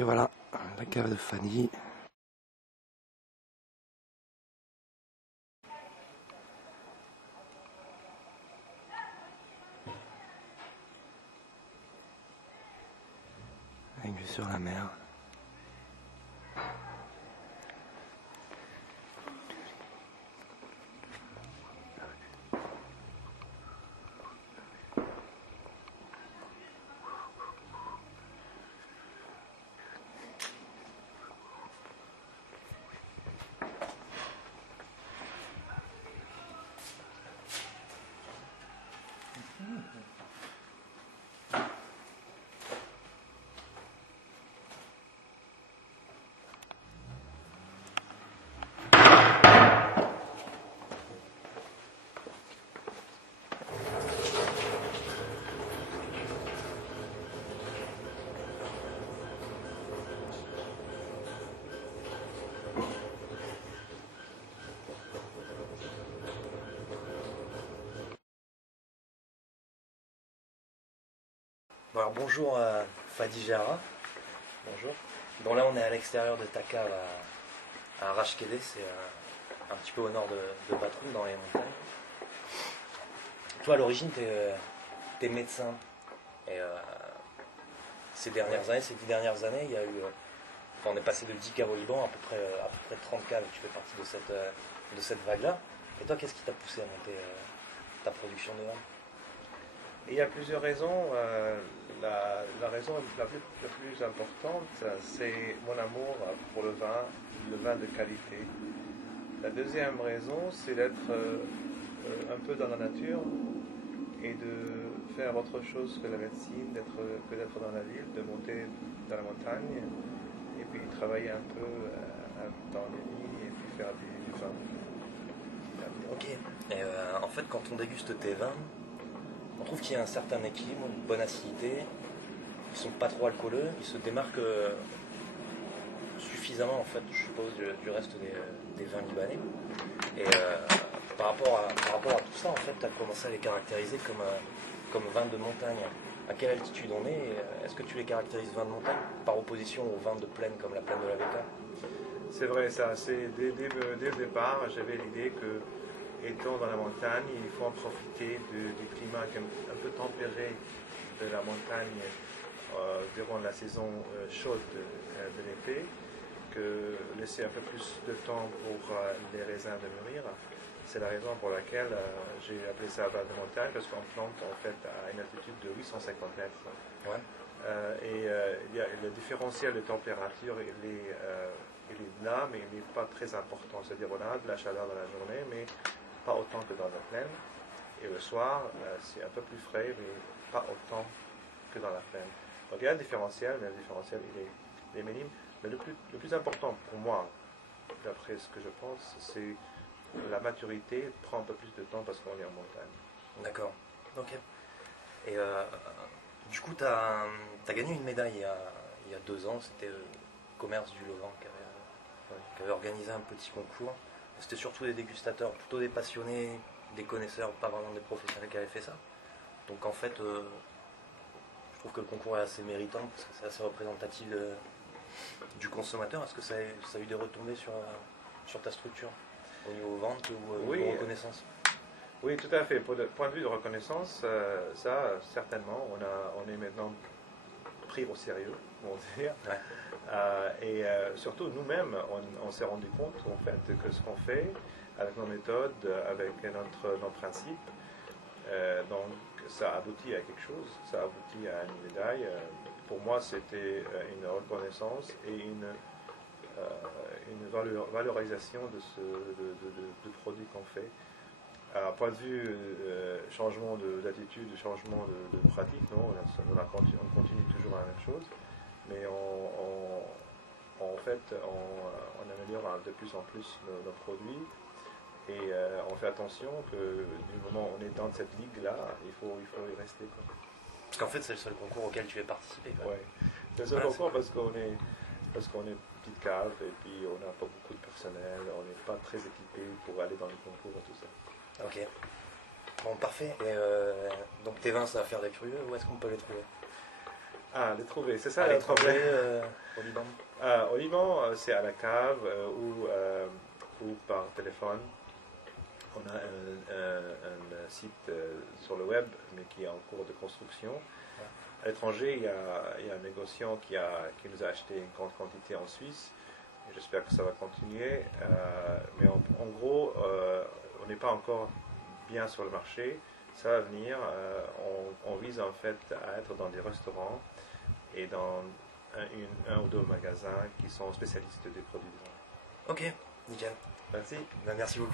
Et voilà, la cave de Fanny. Avec vue sur la mer. Bon, alors bonjour Fadi Jara, bonjour. Bon là on est à l'extérieur de ta cave à Rashkede, c'est un petit peu au nord de Batroun dans les montagnes. Toi à l'origine t'es médecin et ces 10 dernières années il y a eu, on est passé de 10 caves au Liban à peu près 30 caves, tu fais partie de cette vague-là. Et toi qu'est-ce qui t'a poussé à monter ta production de vin? Il y a plusieurs raisons. La raison la plus importante, c'est mon amour pour le vin de qualité. La deuxième raison, c'est d'être un peu dans la nature et de faire autre chose que la médecine, que d'être dans la ville, de monter dans la montagne et puis travailler un peu dans les vignes et puis faire du vin. Ok. Et en fait, quand on déguste tes vins, on trouve qu'il y a un certain équilibre, une bonne acidité, ils sont pas trop alcooleux, ils se démarquent suffisamment en fait, je suppose, du reste des vins libanais. Et par rapport à tout ça, en fait, tu as commencé à les caractériser comme vins de montagne. À quelle altitude on est et est-ce que tu les caractérises vins de montagne par opposition aux vins de plaine comme la plaine de la Bekaa? C'est vrai ça, dès le départ, j'avais l'idée que étant dans la montagne, il faut en profiter du climat un peu tempéré de la montagne durant la saison chaude de l'été, que laisser un peu plus de temps pour les raisins de mûrir. C'est la raison pour laquelle j'ai appelé ça vin de montagne, parce qu'on plante en fait à une altitude de 850 mètres. Ouais. Il y a le différentiel de température, il est là, mais il n'est pas très important. C'est-à-dire on a de la chaleur dans la journée, mais pas autant que dans la plaine. Et le soir, c'est un peu plus frais, mais pas autant que dans la plaine. Donc il y a un différentiel, mais le différentiel il est minime. Mais le plus important pour moi, d'après ce que je pense, c'est la maturité prend un peu plus de temps parce qu'on est en montagne. D'accord. Ok. Et du coup, tu as gagné une médaille il y a 2 ans, c'était le Commerce du Levant qui avait organisé un petit concours. C'était surtout des dégustateurs, plutôt des passionnés, des connaisseurs, pas vraiment des professionnels qui avaient fait ça. Donc en fait, je trouve que le concours est assez méritant parce que c'est assez représentatif du consommateur. Est-ce que ça a eu des retombées sur ta structure au niveau vente ou Oui, reconnaissance? Oui, tout à fait. Pour le point de vue de reconnaissance, ça, certainement, on est maintenant pris au sérieux, on va dire. Ouais. Et surtout, nous-mêmes, on s'est rendu compte, en fait, que ce qu'on fait, avec nos méthodes, avec nos principes, donc ça aboutit à quelque chose, ça aboutit à une médaille. Pour moi, c'était une reconnaissance et une valorisation du produit qu'on fait. À point de vue changement d'attitude, changement de pratique, non, on continue toujours la même chose, mais en fait, on améliore de plus en plus nos produits et on fait attention que du moment où on est dans cette ligue-là, il faut y rester. Quoi. Parce qu'en fait, c'est le seul concours auquel tu es participé. Oui, c'est le seul concours parce qu'on est petite cave et puis on n'a pas beaucoup de personnel, on n'est pas très équipé pour aller dans les concours et tout ça. Ok. Bon, parfait. Et donc tes vins, ça va faire des curieux. Où est-ce qu'on peut les trouver? Ah, les trouver, c'est ça à le l'étranger, problème. au Liban? Au Liban, c'est à la cave ou par téléphone. On a un site sur le web, mais qui est en cours de construction. À l'étranger, il y a un négociant qui nous a acheté une grande quantité en Suisse. Et j'espère que ça va continuer. Mais en gros, on n'est pas encore bien sur le marché. Ça va venir. On vise en fait à être dans des restaurants et dans un ou deux magasins qui sont spécialistes des produits. Ok, nickel. Merci. Ben, merci beaucoup.